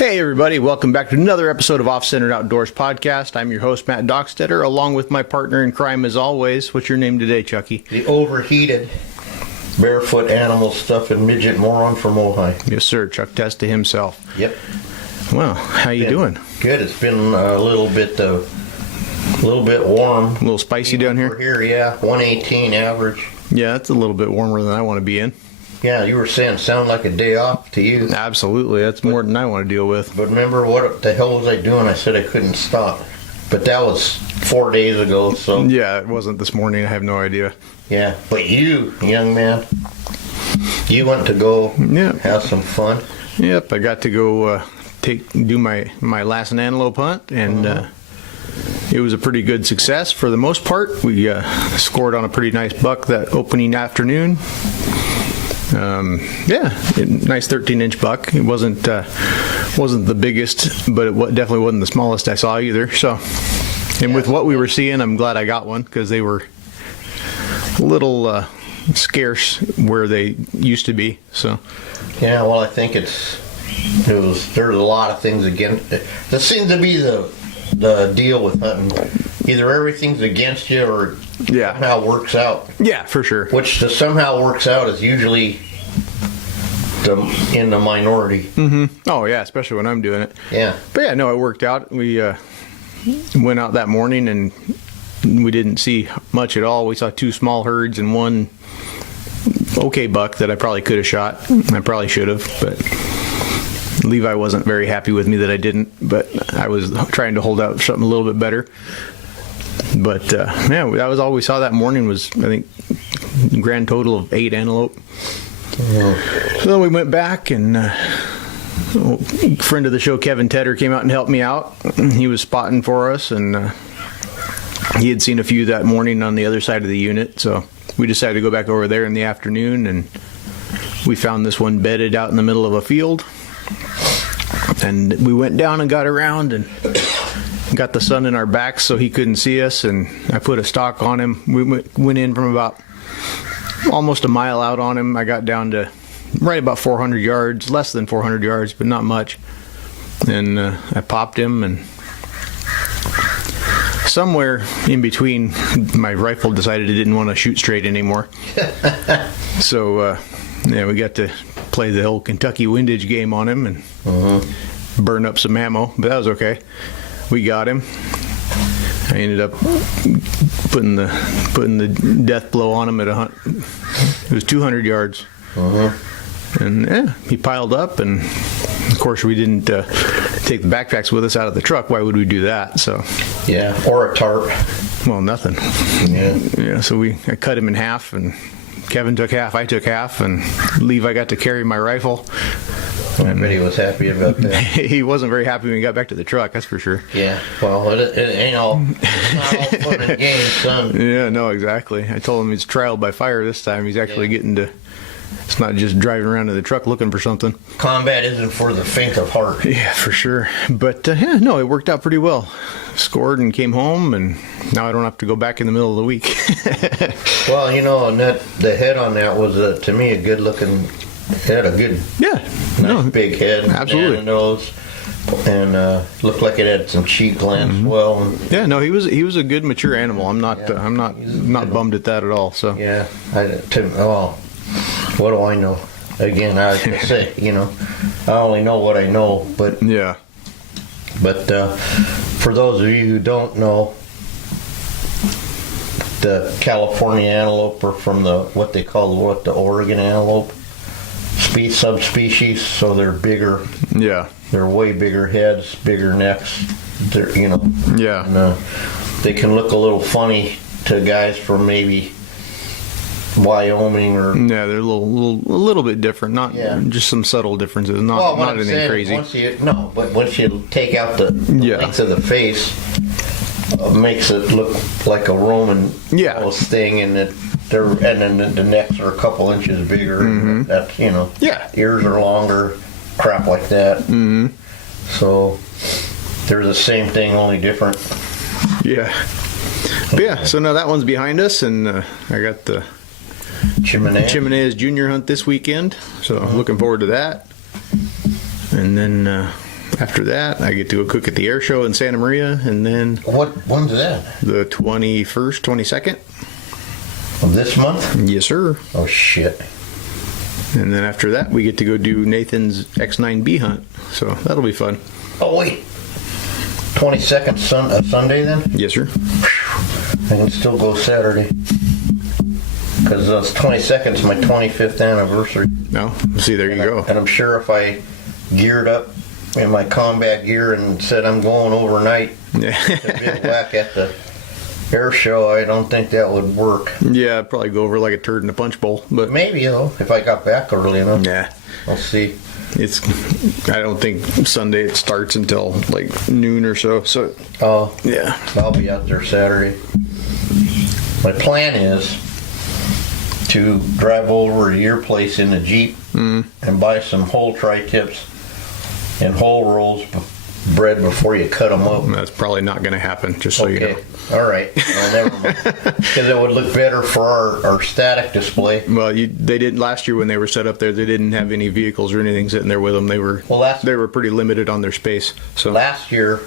Hey everybody, welcome back to another episode of OffCentered Outdoors Podcast. I'm your host, Matt Dockstetter, along with my partner in crime as always. What's your name today, Chucky? The overheated barefoot animal stuffing midget moron from Ojai. Yes, sir. Chuck Testa himself. Yep. Well, how you doing? Good. It's been a little bit warm. A little spicy down here? Over here, yeah. 118 average. Yeah, it's a little bit warmer than I want to be in. Yeah, you were saying sound like a day off to you. Absolutely. That's more than I want to deal with. But remember, what the hell was I doing? I said I couldn't stop. But that was 4 days ago, so. Yeah, it wasn't this morning. I have no idea. Yeah, but you, young man, you went to go have some fun. Yep, I got to go do my last antelope hunt, and it was a pretty good success for the most part. We scored on a pretty nice buck that opening afternoon. Nice 13-inch buck. It wasn't the biggest, but it definitely wasn't the smallest I saw either. So, and with what we were seeing, I'm glad I got one because they were a little scarce where they used to be. So, yeah, well, I think there's a lot of things against it. That seems to be the deal with hunting. Either everything's against you or somehow works out. Yeah, for sure. Which the somehow works out is usually in the minority. Mm-hmm. Oh, yeah, especially when I'm doing it. Yeah. But yeah, no, it worked out. We went out that morning and we didn't see much at all. We saw 2 small herds and 1 okay buck that I probably could have shot. I probably should have, but Levi wasn't very happy with me that I didn't, but I was trying to hold out something a little bit better. But that was all we saw that morning was, I think, grand total of 8 antelope. So then we went back, and a friend of the show, Kevin Tedder, came out and helped me out. He was spotting for us, and he had seen a few that morning on the other side of the unit, so we decided to go back over there in the afternoon, and we found this one bedded out in the middle of a field. And we went down and got around and got the sun in our backs so he couldn't see us, and I put a stalk on him. We went in from about almost a mile out on him. I got down to right about 400 yards, less than 400 yards, but not much. And I popped him, and somewhere in between, my rifle decided it didn't want to shoot straight anymore. So, we got to play the old Kentucky windage game on him and burn up some ammo, but that was okay. We got him. I ended up putting the death blow on him at it was 200 yards. And he piled up, and of course we didn't take the backpacks with us out of the truck. Why would we do that? So or a tarp. Well, nothing. So I cut him in half, and Kevin took half, I took half, and Levi got to carry my rifle. I bet he was happy about that. He wasn't very happy when he got back to the truck, that's for sure. Yeah, well, it ain't all, it's not all fun and games, son. Yeah, no, exactly. I told him he's trial by fire this time. He's actually getting to, it's not just driving around in the truck looking for something. Combat isn't for the faint of heart. Yeah, for sure. But, it worked out pretty well. Scored and came home, and now I don't have to go back in the middle of the week. Well, and the head on that was, to me, a good-looking. It had a good, nice big head, absolutely, and nose, and looked like it had some cheek glands as well. Yeah, no, he was a good mature animal. I'm not bummed at that at all. So yeah, what do I know? Again, I was gonna say, I only know what I know, but yeah. But for those of you who don't know, the California antelope are from what they call the Oregon antelope subspecies, so they're bigger. Yeah. They're way bigger heads, bigger necks. Yeah. And, they can look a little funny to guys from maybe Wyoming or. Yeah, they're a little bit different. Not just some subtle differences. Not anything crazy. But once you take out the length of the face, makes it look like a Roman thing, and then the necks are a couple inches bigger. And that's ears are longer, crap like that. So they're the same thing, only different. Yeah. But so now that one's behind us, and I got the Chimenea's junior hunt this weekend, so I'm looking forward to that. And then After that, I get to go cook at the air show in Santa Maria, and then When's that? the 21st, 22nd. Of this month? Yes, sir. Oh, shit. And then after that, we get to go do Nathan's X9B hunt. So that'll be fun. Oh, wait. 22nd Sunday then? Yes, sir. I can still go Saturday. Because 22nd is my 25th anniversary. No, see, there you go. And I'm sure if I geared up in my combat gear and said I'm going overnight Yeah. to bivouac at the air show, I don't think that would work. Yeah, I'd probably go over like a turd in a punch bowl. But Maybe, though, if I got back early enough. yeah, I'll see. I don't think Sunday it starts until like noon or so. So Oh, yeah. I'll be out there Saturday. My plan is to drive over to your place in the Jeep and buy some whole tri-tips and whole rolls bread before you cut them up. That's probably not going to happen, just so you know. All right. Well, never mind. Because it would look better for our static display. Well, they didn't last year when they were set up there. They didn't have any vehicles or anything sitting there with them. They were pretty limited on their space. So last year,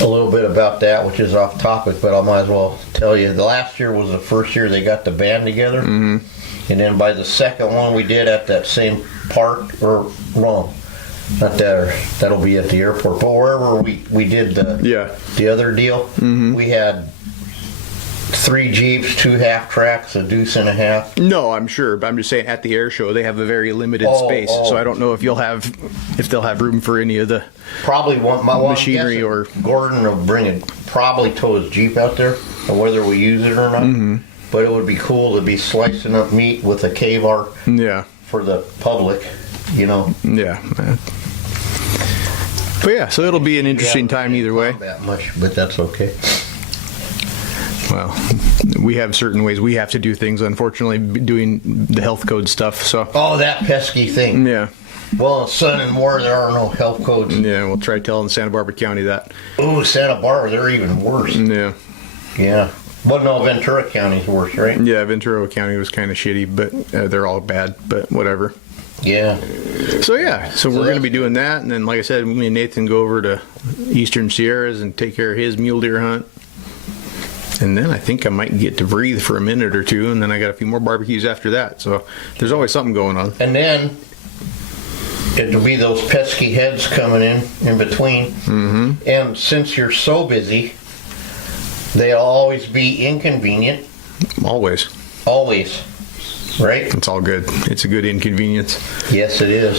a little bit about that, which is off topic, but I might as well tell you. The last year was the first year they got the band together, and then by the second one we did at that same park, or wrong, not there. That'll be at the airport, but wherever we did the other deal, we had 3 Jeeps, 2 half tracks, a deuce and a half. No, I'm sure, but I'm just saying at the air show they have a very limited space, so I don't know if they'll have room for any of the probably machinery or Gordon will probably tow his Jeep out there, or whether we use it or not. But it would be cool to be slicing up meat with a K-bar for the public, you know. Yeah. But yeah, so it'll be an interesting time either way. Not that much, but that's okay. Well, we have certain ways we have to do things, unfortunately, doing the health code stuff. So. Oh, that pesky thing. Yeah. Well, Sun and War, there are no health codes. Yeah, we'll try telling Santa Barbara County that. Oh, Santa Barbara, they're even worse. Yeah. Yeah. Well, no, Ventura County's worse, right? Yeah, Ventura County was kind of shitty, but they're all bad, but whatever. Yeah. So we're going to be doing that, and then, like I said, me and Nathan go over to Eastern Sierras and take care of his mule deer hunt. And then I think I might get to breathe for a minute or two, and then I got a few more barbecues after that. So there's always something going on. And then it'll be those pesky heads coming in between. And since you're so busy, they'll always be inconvenient. Always. Right? It's all good. It's a good inconvenience. Yes, it is.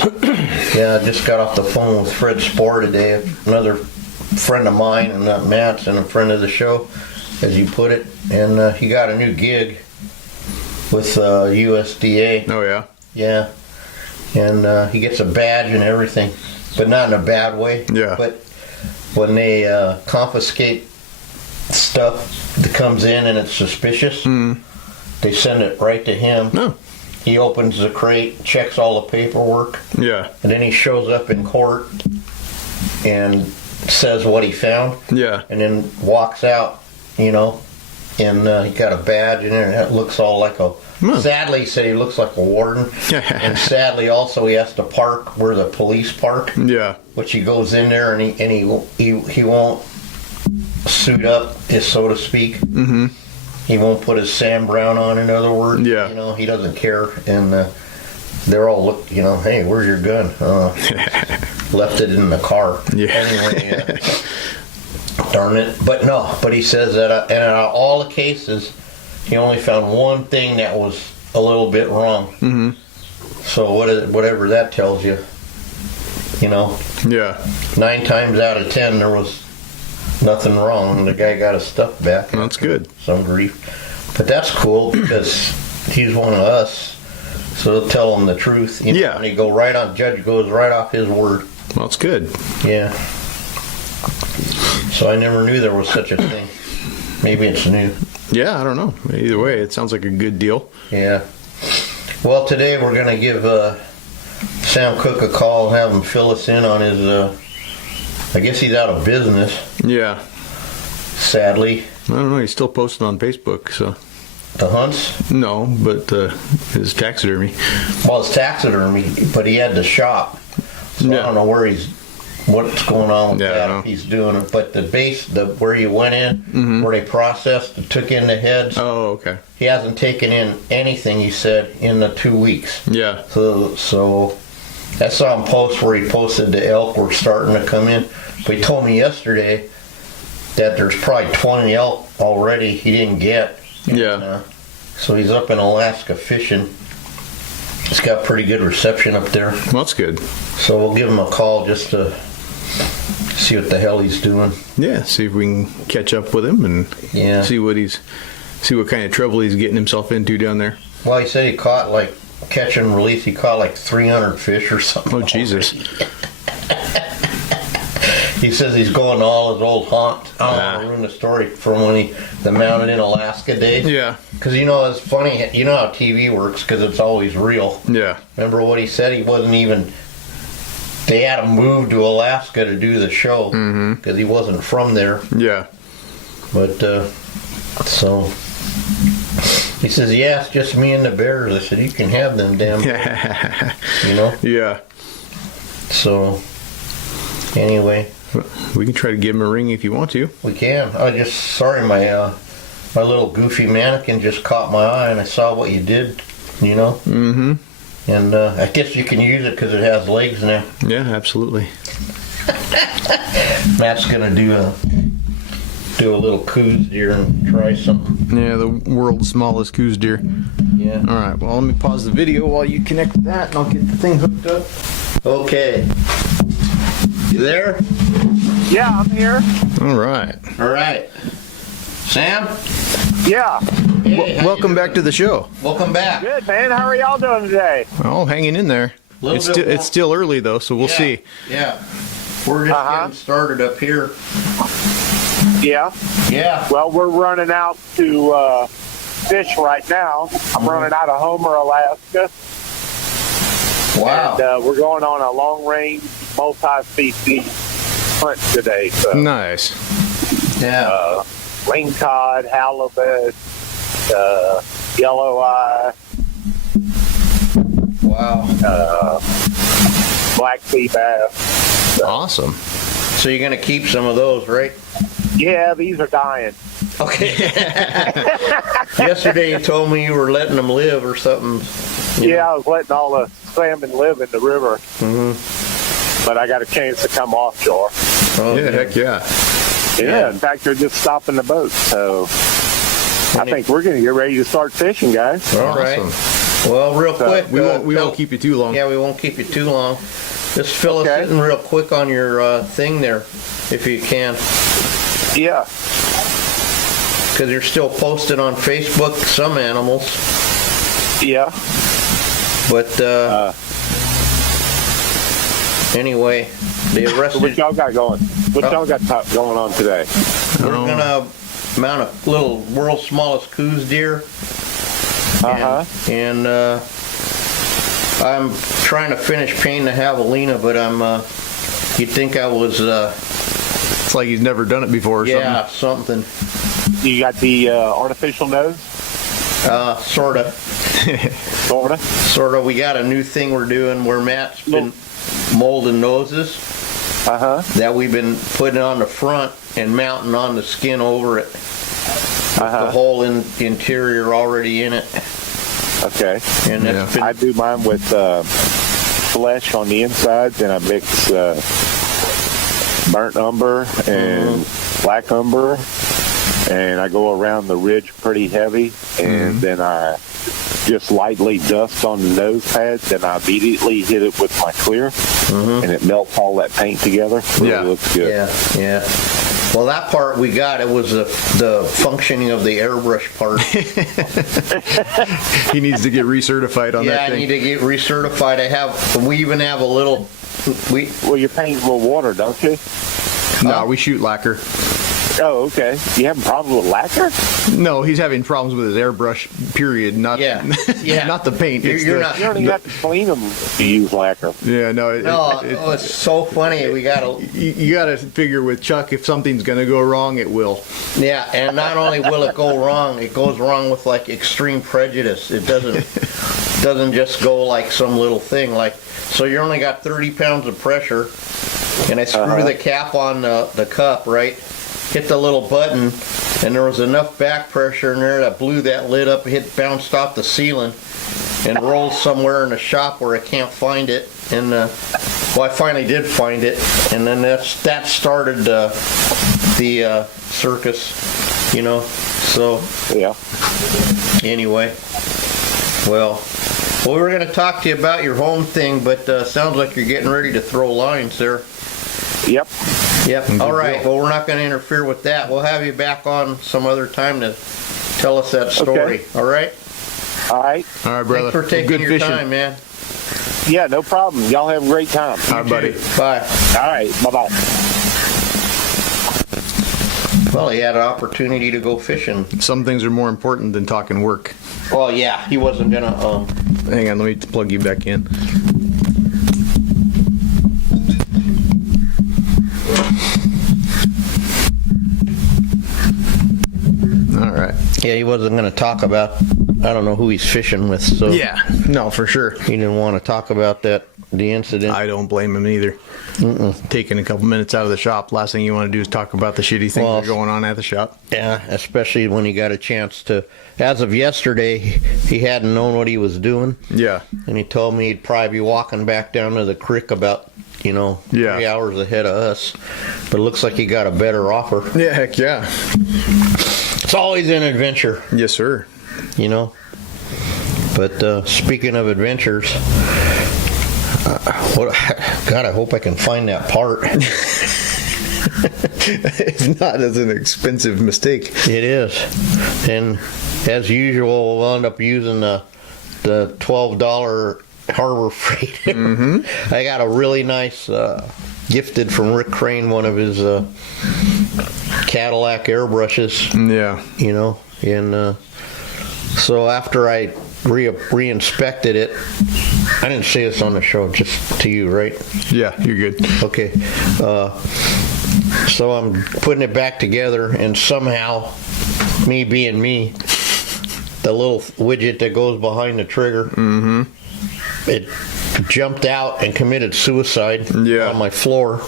Yeah, I just got off the phone with Fred Spohr today, another friend of mine, and not Matt's, and a friend of the show, as you put it. And he got a new gig with USDA. Oh, yeah? Yeah. And he gets a badge and everything, but not in a bad way. Yeah. But when they confiscate stuff that comes in and it's suspicious, they send it right to him. No. He opens the crate, checks all the paperwork. Yeah. And then he shows up in court and says what he found. Yeah. And then walks out, you know, and he got a badge in there, and it looks all like a... Sadly, he said he looks like a warden. And sadly, also, he has to park where the police park. Yeah. Which he goes in there, and he won't suit up, so to speak. He won't put his Sam Brown on, in other words. Yeah. You know, he doesn't care. And they're all, you know, hey, where's your gun? Left it in the car. Yeah. Anyway, darn it. But he says that in all the cases, he only found one thing that was a little bit wrong. So whatever that tells you, you know. Yeah. 9 times out of 10, there was nothing wrong, and the guy got his stuff back. That's good. Some grief. But that's cool, because he's one of us, so they'll tell him the truth. You know, Yeah. And he judge goes right off his word. Well, that's good. Yeah. So I never knew there was such a thing. Maybe it's new. Yeah, I don't know. Either way, it sounds like a good deal. Yeah. Well, today we're going to give Sam Cook a call and have him fill us in on his, I guess he's out of business. Yeah. Sadly. I don't know. He's still posting on Facebook, so. The hunts? No, but his taxidermy. Well, it's taxidermy, but he had the shop. So yeah. I don't know where he's what's going on with Yeah, I that, don't know. if he's doing it. But the base, where you went in, where they processed and took in the heads, Oh, okay. he hasn't taken in anything, he said, in the 2 weeks. Yeah. So I saw him post where he posted the elk were starting to come in. But he told me yesterday that there's probably 20 elk already he didn't get. Yeah. So he's up in Alaska fishing. He's got pretty good reception up there. Well, that's good. So we'll give him a call just to see what the hell he's doing. Yeah, see if we can catch up with him and Yeah. see what kind of trouble he's getting himself into down there. Well, he said he caught, like, catch and release, he caught like 300 fish or something. Oh, Jesus. He says he's going to all his old haunts. I don't want Ah. to ruin the story from when the Mountain in Alaska days. Yeah. Because, it's funny, you know how TV works, because it's always real. Yeah. Remember what he said? He wasn't even, they had him move to Alaska to do the show, because he wasn't from there. Yeah. But, so, he says, yeah, it's just me and the bears. I said, you can have them damn bears, Yeah. So, anyway. We can try to give him a ring if you want to. We can. Sorry, my little goofy mannequin just caught my eye, and I saw what you did, Mm-hmm. And I guess you can use it because it has legs now. Yeah, absolutely. Matt's gonna do a little coos deer and try something. Yeah, the world's smallest coos deer. Yeah. All right, well, let me pause the video while you connect that, and I'll get the thing hooked up. Okay. You there? Yeah, I'm here. All right. All right. Sam? Yeah. Hey, how Welcome you back to doing? the show. Welcome back. Good, man. How are y'all doing today? Oh, hanging in there. Little It's bit still, more- it's still early, though, so we'll Yeah, see. Yeah. We're just getting started up here. Yeah. Yeah. Well, we're running out to fish right now. I'm running out of Homer, Alaska. Wow. And we're going on a long-range, multi-species hunt today. So, Nice. Yeah. ring cod, halibut, yellow eye, Wow. black sea bass. Awesome. So you're gonna keep some of those, right? Yeah, these are dying. Okay. Yesterday you told me you were letting them live or something. Yeah, I was letting all the salmon live in the river. Mm-hmm. But I got a chance to come offshore. Oh, Yeah, heck yeah. Yeah, in fact, they're just stopping the boat. So I think we're going to get ready to start fishing, guys. All right. Awesome. Well, real quick. We won't keep you too long. Yeah, we won't keep you too long. Just fill Okay. us in real quick on your thing there, if you can. Yeah. Because you're still posted on Facebook, some animals. Yeah. But anyway, they So what arrested. y'all got going? What y'all got going on today? We're going to mount a little world's smallest coos deer. Uh-huh. And I'm trying to finish painting the javelina, but you'd think I was, It's like he's never done it before or yeah, something. You got the artificial nose? Sorta. Sort of? We got a new thing we're doing where Matt's been molding noses Uh-huh. that we've been putting on the front and mounting on the skin over it. The Uh-huh. whole interior already in it. Okay. And it's I been, do mine with flesh on the inside, then I mix burnt umber and black umber, and I go around the ridge pretty heavy, and then I just lightly dust on the nose pads, and I immediately hit it with my clear, and it melts all that paint together. Really Yeah. looks good. yeah. Well, that part we got. It was the functioning of the airbrush part. He needs to get recertified on Yeah, that I thing. need to get recertified. We even have a little. Well, you paint with water, don't you? No, we shoot lacquer. Oh, okay. You having problems with lacquer? No, he's having problems with his airbrush, period. Not, Yeah. not the paint. It's You're the, not- You don't even have to clean them to use lacquer. Yeah, no. Oh, it's so funny. We got to. You got to figure with Chuck, if something's going to go wrong, it will. Yeah, and not only will it go wrong, it goes wrong with like extreme prejudice. It doesn't just go like some little thing. Like, so you only got 30 pounds of pressure, and I screwed the cap on the cup, right? Hit the little button, and there was enough back pressure in there that blew that lid up, bounced off the ceiling, and rolled somewhere in the shop where I can't find it. And I finally did find it, and then that started the circus, So Yeah. Anyway, well, we were going to talk to you about your home thing, but sounds like you're getting ready to throw lines there. Yep. Yep. All right. Well, we're not going to interfere with that. We'll have you back on some other time to tell us that story. Okay. All right. All right. All right, brother. Thanks for taking Good your fishing. time, man. Yeah, no problem. Y'all have a great time. All right, buddy. Bye. All right. Bye-bye. Well, he had an opportunity to go fishing. Some things are more important than talking work. Well, yeah, he wasn't gonna. Hang on, let me plug you back in. All right. Yeah, he wasn't gonna talk about. I don't know who he's fishing with. So Yeah, no, for sure. he didn't want to talk about the incident. I don't blame him either. Taking a couple minutes out of the shop, last thing you want to do is talk about the shitty things that are going on at the shop. Yeah, especially when he got a chance to. As of yesterday, he hadn't known what he was doing. Yeah. And he told me he'd probably be walking back down to the creek about, 3 hours ahead of us. But it looks like he got a better offer. Yeah, heck yeah. It's always an adventure, Yes, sir. But speaking of adventures, God, I hope I can find that part. If not, it's an expensive mistake. It is. And as usual, we'll end up using the $12 Harbor Freight. Mm-hmm. I got a really nice, gifted from Rick Crane, one of his Cadillac airbrushes. Yeah. And so after I re-inspected it, I didn't say this on the show, just to you, right? Yeah, you're good. Okay. So I'm putting it back together, and somehow, me being me, the little widget that goes behind the trigger, it jumped out and committed suicide on my floor.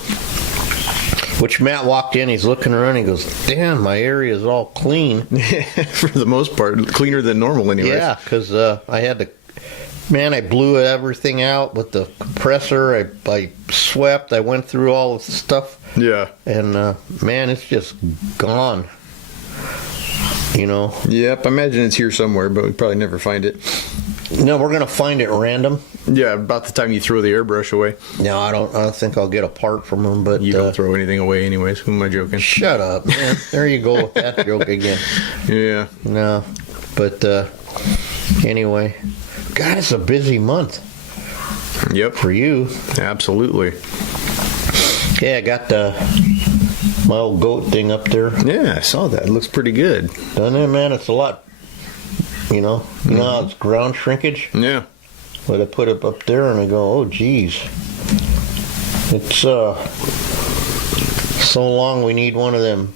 Which Matt walked in, he's looking around, he goes, damn, my area is all clean. For the most part, cleaner than normal anyways. Yeah, because I had to, I blew everything out with the compressor. I swept, I went through all of the stuff. Yeah. And, it's just gone. Yep, I imagine it's here somewhere, but we probably never find it. No, we're going to find it random. Yeah, about the time you throw the airbrush away. No, I don't think I'll get a part from them, but you don't throw anything away anyways. Who am I joking? Shut up, man. There you go with that joke again. Yeah. No, but anyway, God, it's a busy month. Yep. For you. Absolutely. Yeah, I got my old goat thing up there. Yeah, I saw that. It looks pretty good. Doesn't it, man? It's a lot. You know how it's ground shrinkage? Yeah. But I put it up there and I go, oh, geez. It's so long we need one of them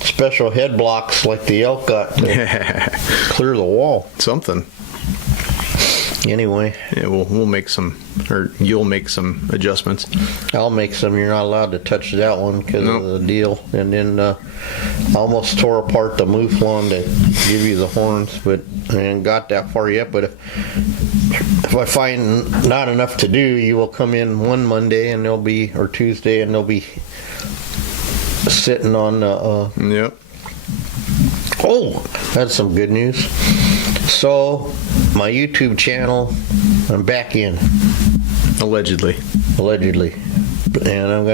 special head blocks like the elk got to clear the wall. Something. Anyway. Yeah, we'll make some, or you'll make some adjustments. I'll make some. You're not allowed to touch that one because of the deal. And then I almost tore apart the mouflon to give you the horns, but I ain't got that far yet. But if I find not enough to do, you will come in one Monday and they'll be, or Tuesday, and they'll be sitting on the. Yep. Oh, that's some good news. So, my YouTube channel, I'm back in. Allegedly. And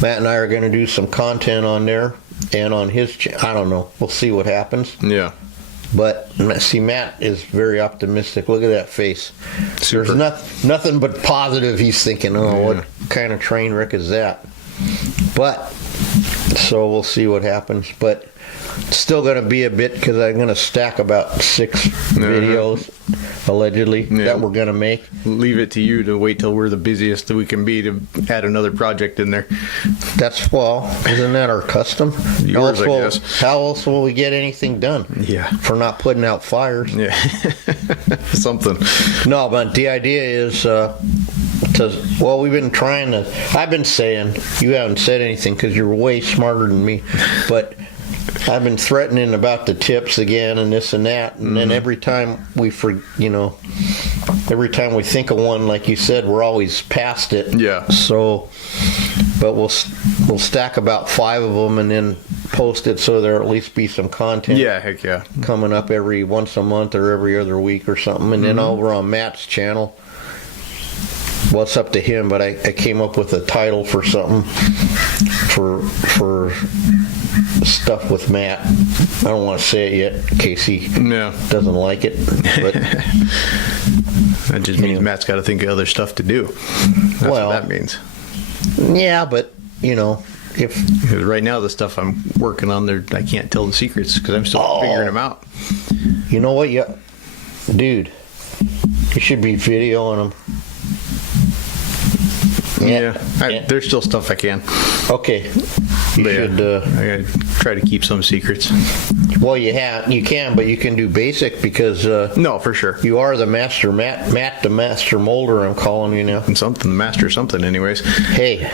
Matt and I are going to do some content on there and on his channel. I don't know. We'll see what happens. Yeah. But, see, Matt is very optimistic. Look at that face. Super. There's nothing but positive. He's thinking, what kind of train wreck is that? But, so we'll see what happens. But, it's still going to be a bit because I'm going to stack about 6 videos, allegedly, that we're going to make. Leave it to you to wait till we're the busiest that we can be to add another project in there. Isn't that our custom? Yours, I guess. How else will we get anything done? Yeah. For not putting out fires. Yeah. Something. No, but the idea is to Well, we've been trying to. I've been saying, you haven't said anything because you're way smarter than me, but I've been threatening about the tips again and this and that, and then every time every time we think of one, like you said, we're always past it. Yeah. So, but we'll stack about 5 of them and then post it so there'll at least be some content. Yeah, heck yeah. Coming up every once a month or every other week or something, and then over on Matt's channel. Well, it's up to him, but I came up with a title for something for stuff with Matt. I don't want to say it yet in case he doesn't like it. But that just means Matt's got to think of other stuff to do. That's what that means. Yeah, but because right now the stuff I'm working on there, I can't tell the secrets because I'm still figuring them out. You know what, dude? You should be videoing them. Yeah. There's still stuff I can. Okay. You should. I gotta try to keep some secrets. Well, you can, but you can do basic because. No, for sure. You are the master, Matt, the master molder. I'm calling you now. And the master something, anyways. Hey,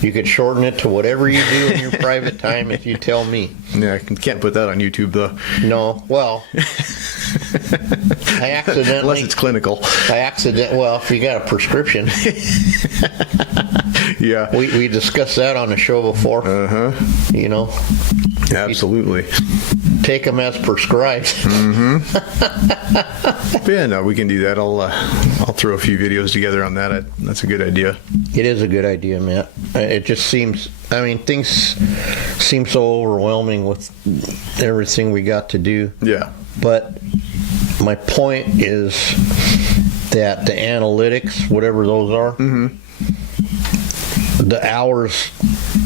you could shorten it to whatever you do in your private time if you tell me. Yeah, I can't put that on YouTube though. No, well. I accidentally. Unless it's clinical. Well, if you got a prescription. Yeah. We discussed that on the show before. Absolutely. Take them as prescribed. Yeah, no, we can do that. I'll throw a few videos together on that. That's a good idea. It is a good idea, Matt. It just seems, things seem so overwhelming with everything we got to do. Yeah. But my point is that the analytics, whatever those are, the hours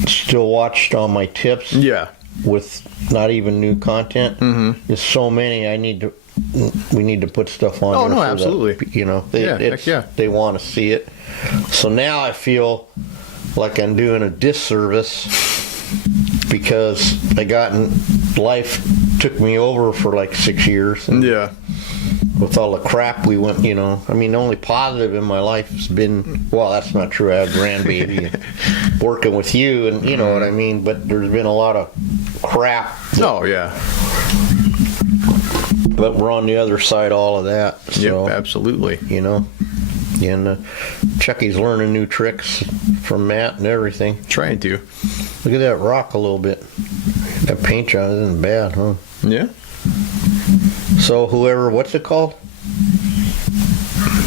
still watched on my tips, with not even new content, is so many. We need to put stuff on. Oh no, absolutely. That, they want to see it. So now I feel like I'm doing a disservice because life took me over for like 6 years. And with all the crap we went, the only positive in my life has been, well, that's not true. I had grandbaby and working with you, and you know what I mean. But there's been a lot of crap. But we're on the other side of all of that. So, absolutely. And Chucky's learning new tricks from Matt and everything. Trying to. Look at that rock a little bit. That paint job isn't bad, huh? Yeah. So what's it called?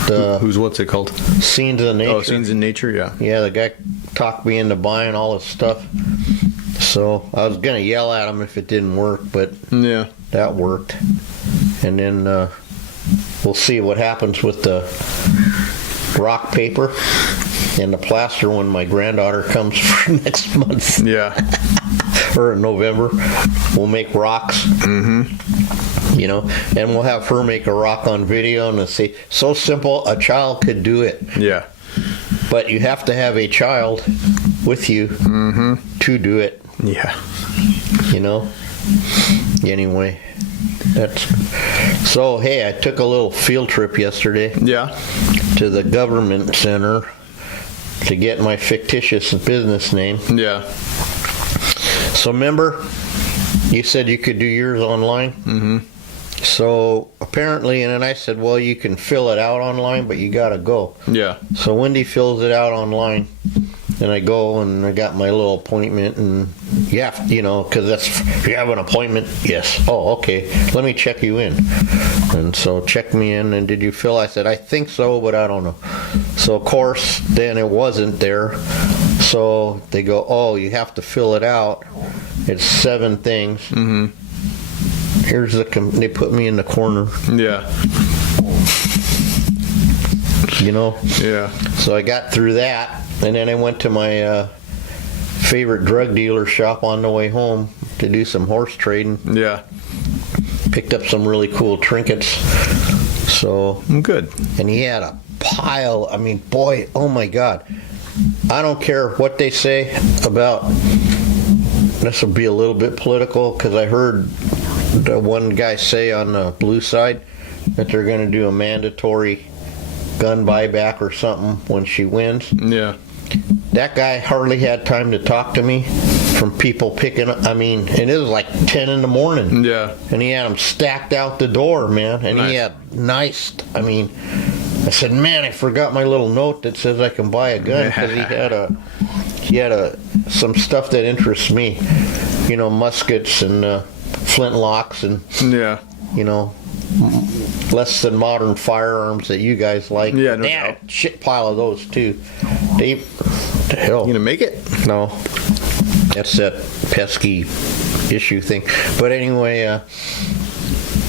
What's it called? Scenes of Nature. Oh, Scenes in Nature, yeah. Yeah, the guy talked me into buying all this stuff. So I was going to yell at him if it didn't work, but that worked. And then we'll see what happens with the rock paper and the plaster when my granddaughter comes for next month. Yeah. Or in November. We'll make rocks. And we'll have her make a rock on video and say, so simple, a child could do it. Yeah. But you have to have a child with you to do it. Yeah. Anyway, so hey, I took a little field trip yesterday. Yeah. To the government center to get my fictitious business name. Yeah. So remember, you said you could do yours online? So apparently, and then I said, well, you can fill it out online, but you got to go. Yeah. So Wendy fills it out online, and I go, and I got my little appointment, and because you have an appointment? Yes. Oh, okay. Let me check you in. And so check me in, and did you fill? I said, I think so, but I don't know. So, of course, then it wasn't there. So they go, oh, you have to fill it out. It's 7 things. Here's they put me in the corner. Yeah. Yeah. So I got through that, and then I went to my favorite drug dealer shop on the way home to do some horse trading. Yeah. Picked up some really cool trinkets. So good. And he had a pile. Boy, oh my God. I don't care what they say about, this will be a little bit political, because I heard the one guy say on the blue side that they're going to do a mandatory gun buyback or something when she wins. Yeah. That guy hardly had time to talk to me from people picking up. I mean, and it was like 10 in the morning. Yeah. And he had them stacked out the door, man. And Nice. he had I said, man, I forgot my little note that says I can buy a gun, because he had some stuff that interests me. You know, muskets and flintlocks and, Yeah. you know, less than modern firearms that you guys like. Yeah, no They had doubt. a shit pile of those too. Dave, what the hell? You gonna make it? No, that's that pesky issue thing. But anyway,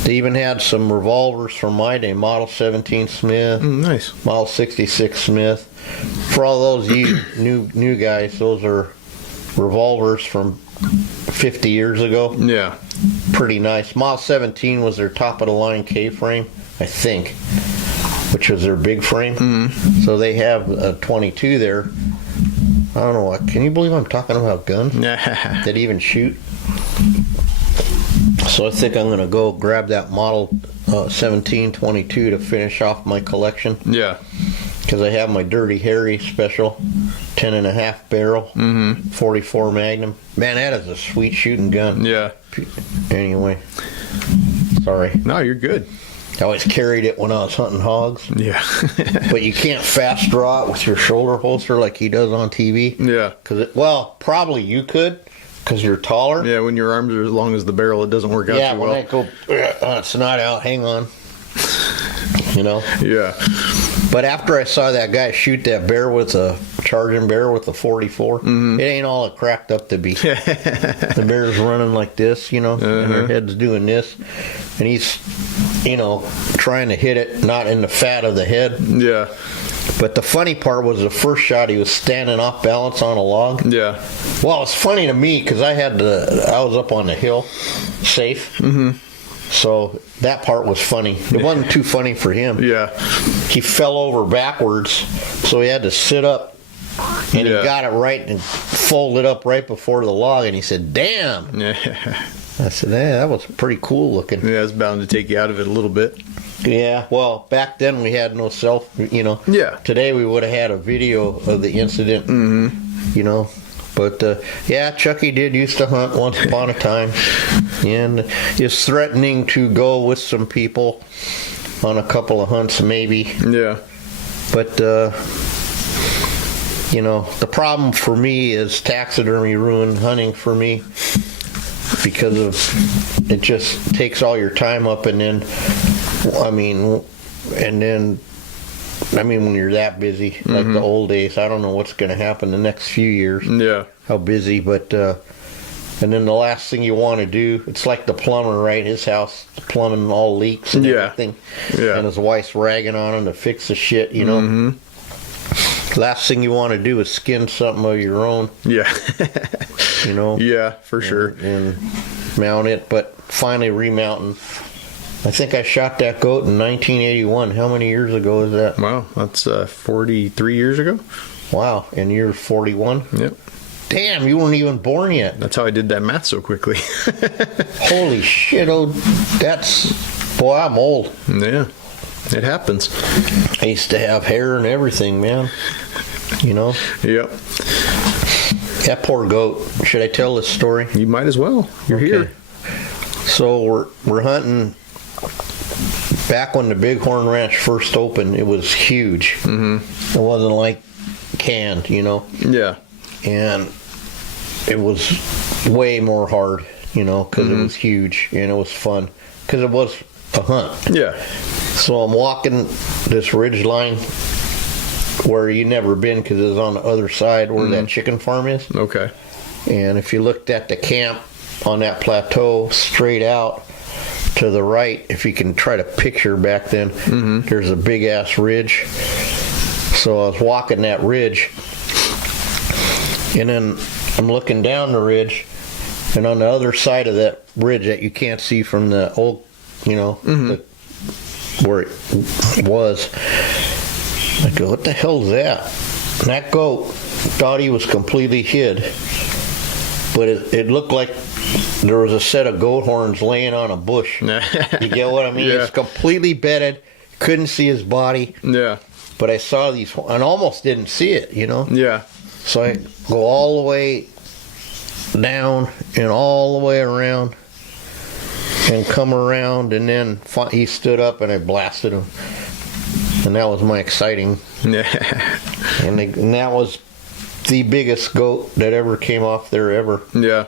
they even had some revolvers from my day, Model 17 Smith, Nice. Model 66 Smith. For all those you new guys, those are revolvers from 50 years ago. Yeah. Pretty nice. Model 17 was their top of the line K-frame, I think, which was their big frame. So they have a 22 there. I don't know what. Can you believe I'm talking about guns that even shoot? So I think I'm going to go grab that Model 17 22 to finish off my collection, Yeah. because I have my Dirty Harry special 10.5 barrel 44 Magnum. Man, that is a sweet shooting gun. Yeah. Anyway, sorry. No, you're good. I always carried it when I was hunting hogs, Yeah. but you can't fast draw it with your shoulder holster like he does on TV. Yeah. Well, probably you could, because you're taller. Yeah, when your arms are as long as the barrel, it doesn't work out Yeah, too when well. I go, it's not out. Hang on. You know. Yeah. But after I saw that guy shoot that bear with a charging bear with a 44, it ain't all it cracked up to be. The bear's running like this, you know, and their head's doing this, and he's, you know, trying to hit it not in the fat of the head. Yeah. But the funny part was the first shot, he was standing off balance on a log. Yeah. Well, it's funny to me because I was up on the hill, safe. So that part was funny. It wasn't too funny for him. Yeah. He fell over backwards, so he had to sit up, and he got it right and folded up right before the log, and he said, "Damn!" Yeah. I said, "Yeah, that was pretty cool looking." Yeah, it's bound to take you out of it a little bit. Yeah, well, back then we had no you know. Yeah. Today we would have had a video of the incident, you know. But, yeah, Chucky did used to hunt once upon a time, and is threatening to go with some people on a couple of hunts maybe. Yeah. But, you know, the problem for me is taxidermy ruined hunting for me, because of it just takes all your time up, and then, when you're that busy, like the old days, I don't know what's going to happen the next few years. Yeah. How busy, but and then the last thing you want to do, it's like the plumber, right? His house, plumbing all leaks and everything. Yeah. And his wife's ragging on him to fix the shit, you know. Last thing you want to do is skin something of your own, Yeah. you know. Yeah, for sure. And mount it, but finally remounting. I think I shot that goat in 1981. How many years ago is that? Wow, that's 43 years ago. Wow, and you're 41? Yep. Damn, you weren't even born yet. That's how I did that math so quickly. Holy shit, boy, I'm old. Yeah, it happens. I used to have hair and everything, man. You know? Yep. That poor goat. Should I tell this story? You might as well. You're here. So we're hunting. Back when the Bighorn Ranch first opened, it was huge. It wasn't like canned, you know. Yeah. And it was way more hard, you know, because it was huge and it was fun, because it was a hunt. Yeah. So I'm walking this ridge line where you never been, because it's on the other side where that chicken farm is. Okay. And if you looked at the camp on that plateau straight out to the right, if you can try to picture back then, there's a big ass ridge. So I was walking that ridge, and then I'm looking down the ridge, and on the other side of that ridge that you can't see from the old, you know, where it was, I go, what the hell is that? And that goat thought he was completely hid, but it looked like there was a set of goat horns laying on a bush. You get what I mean? Yeah. It's completely bedded. Couldn't see his body. Yeah. but I saw these and almost didn't see it, Yeah. So I go all the way down and all the way around and come around, and then he stood up and I blasted him. And that was my exciting. Yeah. And that was the biggest goat that ever came off there ever. Yeah.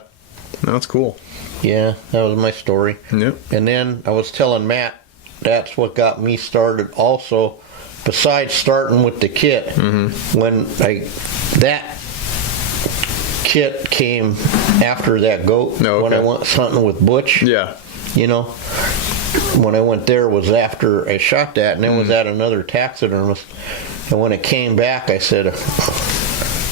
That's cool. Yeah, that was my story. Yep. And then I was telling Matt, that's what got me started also, besides starting with the kit. Mm-hmm. When that kit came after that goat, Oh, okay. when I went hunting with Butch. Yeah. When I went there was after I shot that, and then was at another taxidermist. And when it came back, I said,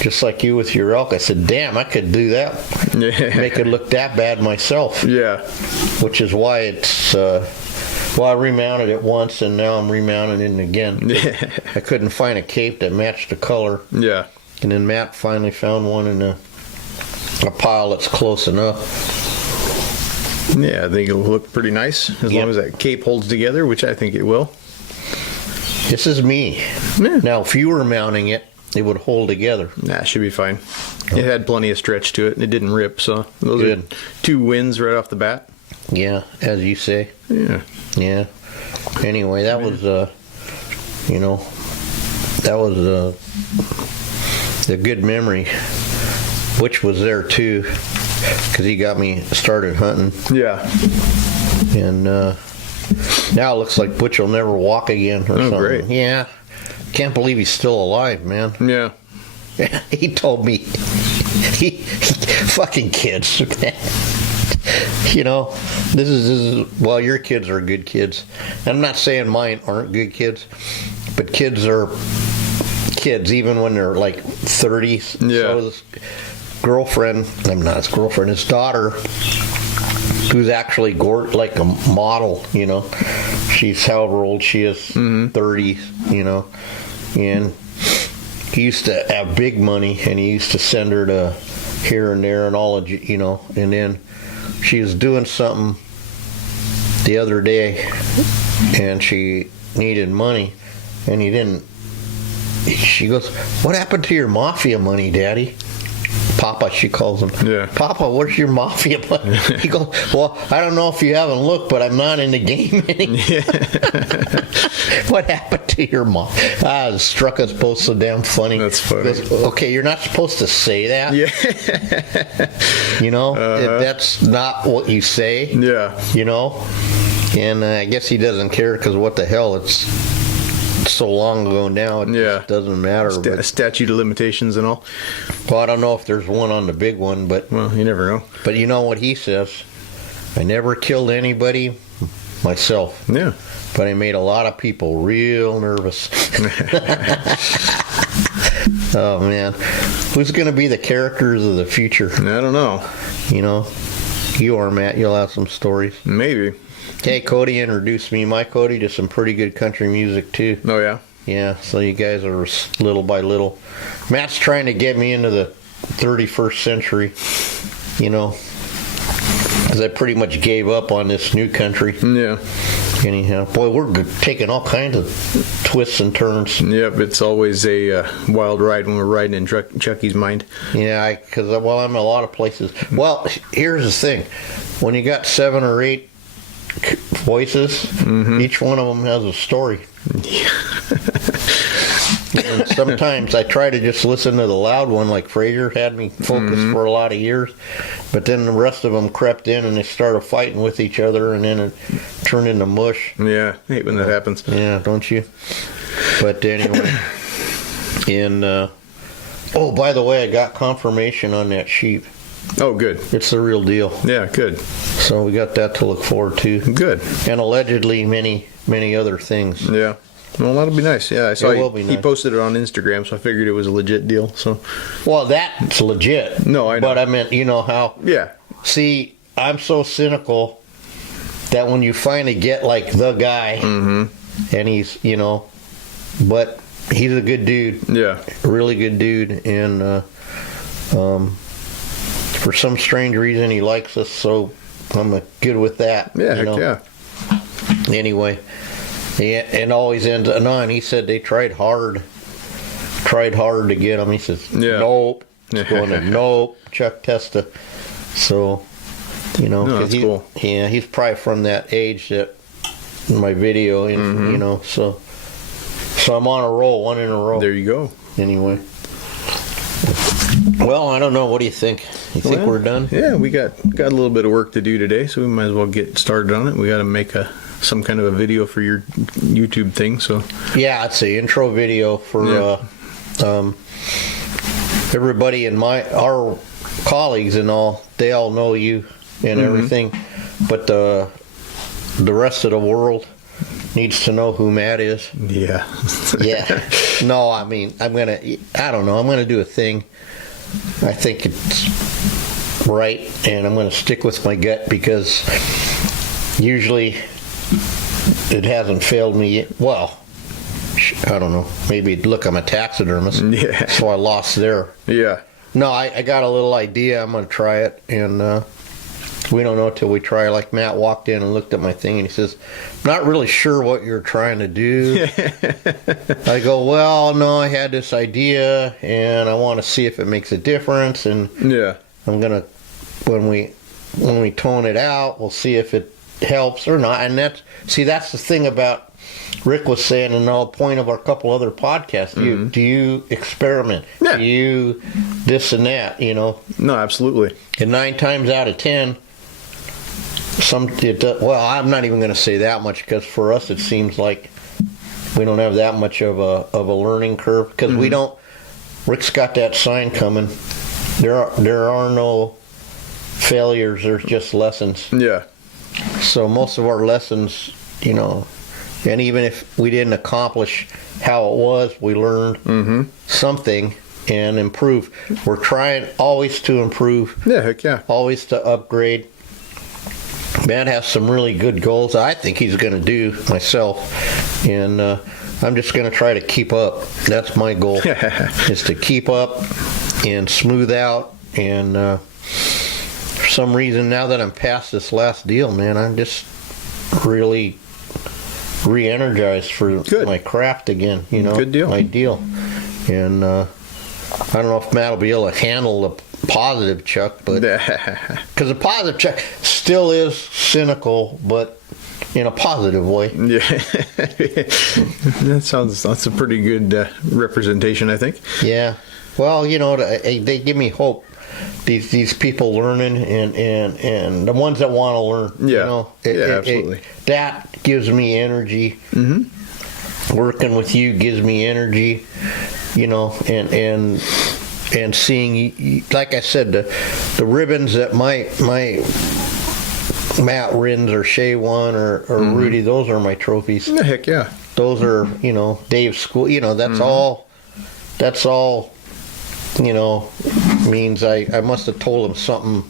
just like you with your elk, I said, damn, I could do that. Yeah. Make it look that bad myself. Yeah. Which is why it's, I remounted it once, and now I'm remounting it again. Yeah. I couldn't find a cape that matched the color. Yeah. And then Matt finally found one in a pile that's close enough. Yeah, I think it'll look pretty nice as long as that cape holds together, which I think it will. This is me. Yeah. Now, if you were mounting it, it would hold together. Nah, should be fine. It had plenty of stretch to it, and it didn't rip, so those Good. are 2 wins right off the bat. Yeah, as you say. Yeah. Yeah. Anyway, that was, that was a good memory. Butch was there too, because he got me started hunting. Yeah. And now it looks like Butch will never walk again or something. Great. Yeah. Can't believe he's still alive, man. Yeah. He told me, he fucking kids, man. This is well, your kids are good kids. I'm not saying mine aren't good kids, but kids are kids even when they're like 30. Yeah. So this girlfriend, his girlfriend, his daughter, who's actually like a model, she's however old she is, 30, and he used to have big money, and he used to send her to here and there and all of, and then she was doing something the other day, and she needed money, and he didn't. She goes, "What happened to your mafia money, Daddy?" Papa, she calls him. Yeah. Papa, where's your mafia money? He goes, "Well, I don't know if you haven't looked, but I'm not in the game anymore." What happened to your mom? It struck us both so damn funny. That's funny. Goes, okay, you're not supposed to say that. Yeah. That's not what you say. Yeah. And I guess he doesn't care because what the hell, it's so long ago now, it just doesn't matter. Statute of limitations and all. Well, I don't know if there's one on the big one, but Well, you never know. But you know what he says? I never killed anybody myself. Yeah. But I made a lot of people real nervous. Oh, man. Who's going to be the characters of the future? I don't know. You are, Matt. You'll have some stories. Maybe. Hey, Cody introduced me, my Cody, to some pretty good country music, too. Oh, yeah? Yeah, so you guys are little by little. Matt's trying to get me into the 31st century, because I pretty much gave up on this new country. Yeah. Anyhow, boy, we're taking all kinds of twists and turns. Yep, it's always a wild ride when we're riding in Chucky's mind. Yeah, because I'm in a lot of places. Well, here's the thing. When you got 7 or 8 voices, each one of them has a story. And sometimes I try to just listen to the loud one, like Fraser had me focused for a lot of years, but then the rest of them crept in and they started fighting with each other, and then it turned into mush. Yeah, I hate when that happens. Yeah, don't you? But anyway, and oh, by the way, I got confirmation on that sheep. Oh, good. It's the real deal. Yeah, good. So we got that to look forward to. Good. And allegedly many other things. Yeah. Well, that'll be nice. Yeah, I saw he posted it on Instagram, so I figured it was a legit deal. So, well, that's legit. No, I know. But I meant, how. Yeah. See, I'm so cynical that when you finally get like the guy, and he's, but he's a good dude. Yeah. Really good dude, and for some strange reason he likes us, so I'm good with that. Yeah, heck yeah. Anyway, Yeah, and always ends on. He said they tried hard to get him. He says, nope. It's going to nope. Chuck Testa. So, that's cool. Yeah, he's probably from that age that in my video, so I'm on a roll, one in a row. There you go. Anyway. Well, I don't know. What do you think? You think we're done? Yeah, we got a little bit of work to do today, so we might as well get started on it. We got to make some kind of a video for your YouTube thing. So yeah, it's an intro video for everybody in our colleagues and all. They all know you and everything, but the rest of the world needs to know who Matt is. Yeah. Yeah. No, I mean, I'm going to do a thing. I think it's right, and I'm going to stick with my gut because usually it hasn't failed me yet. Well, I don't know. Maybe, look, I'm a taxidermist. Yeah. So I lost there. Yeah. No, I got a little idea. I'm going to try it, and we don't know till we try. Like Matt walked in and looked at my thing, and he says, "Not really sure what you're trying to do." I go, "Well, no, I had this idea, and I want to see if it makes a difference." And I'm gonna, when we tone it out, we'll see if it helps or not. And that's the thing about Rick was saying, and the point of our couple other podcasts. Do you experiment? Yeah. Do you this and that? No, absolutely. And 9 times out of 10. Well, I'm not even going to say that much because for us it seems like we don't have that much of a learning curve because we don't. Rick's got that sign coming. There are no failures. There's just lessons. Yeah. So most of our lessons, and even if we didn't accomplish how it was, we learned something and improve. We're trying always to improve. Yeah, heck yeah. Always to upgrade. Matt has some really good goals I think he's going to do myself, and I'm just going to try to keep up. That's my goal, is to keep up and smooth out. And for some reason, now that I'm past this last deal, man, I'm just really re-energized for my craft again. Good deal. My deal. And I don't know if Matt will be able to handle the positive Chuck, but because the positive Chuck still is cynical, but in a positive way. Yeah. That's a pretty good representation, I think. Yeah. Well, they give me hope. These people learning and the ones that want to learn. Yeah. Absolutely. That gives me energy. Working with you gives me energy. And seeing, like I said, the ribbons that my Matt Rins or Shay won or Rudy, those are my trophies. Yeah, heck yeah. Those are, Dave's school, that's all, means I must have told him something,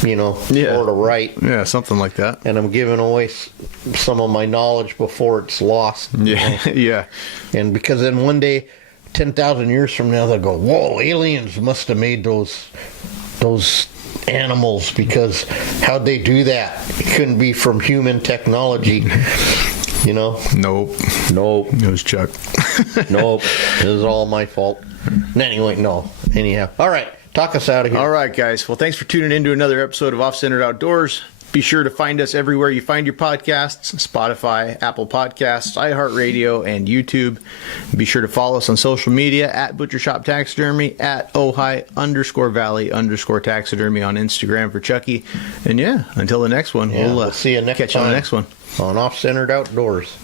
sort of right. Yeah, something like that. And I'm giving away some of my knowledge before it's lost. Yeah, yeah. And because then one day, 10,000 years from now, they'll go, "Whoa, aliens must have made those animals because how'd they do that? It couldn't be from human technology." Nope. It was Chuck. Nope. This is all my fault. Anyway, no. Anyhow. All right. Talk us out of here. All right, guys. Well, thanks for tuning in to another episode of Off-Centered Outdoors. Be sure to find us everywhere you find your podcasts: Spotify, Apple Podcasts, iHeartRadio, and YouTube. Be sure to follow us on social media at Butcher Shop Taxidermy, at Ojai_Valley_Taxidermy on Instagram for Chucky. And until the next one, we'll see you next catch time you on the next one on Off-Centered Outdoors.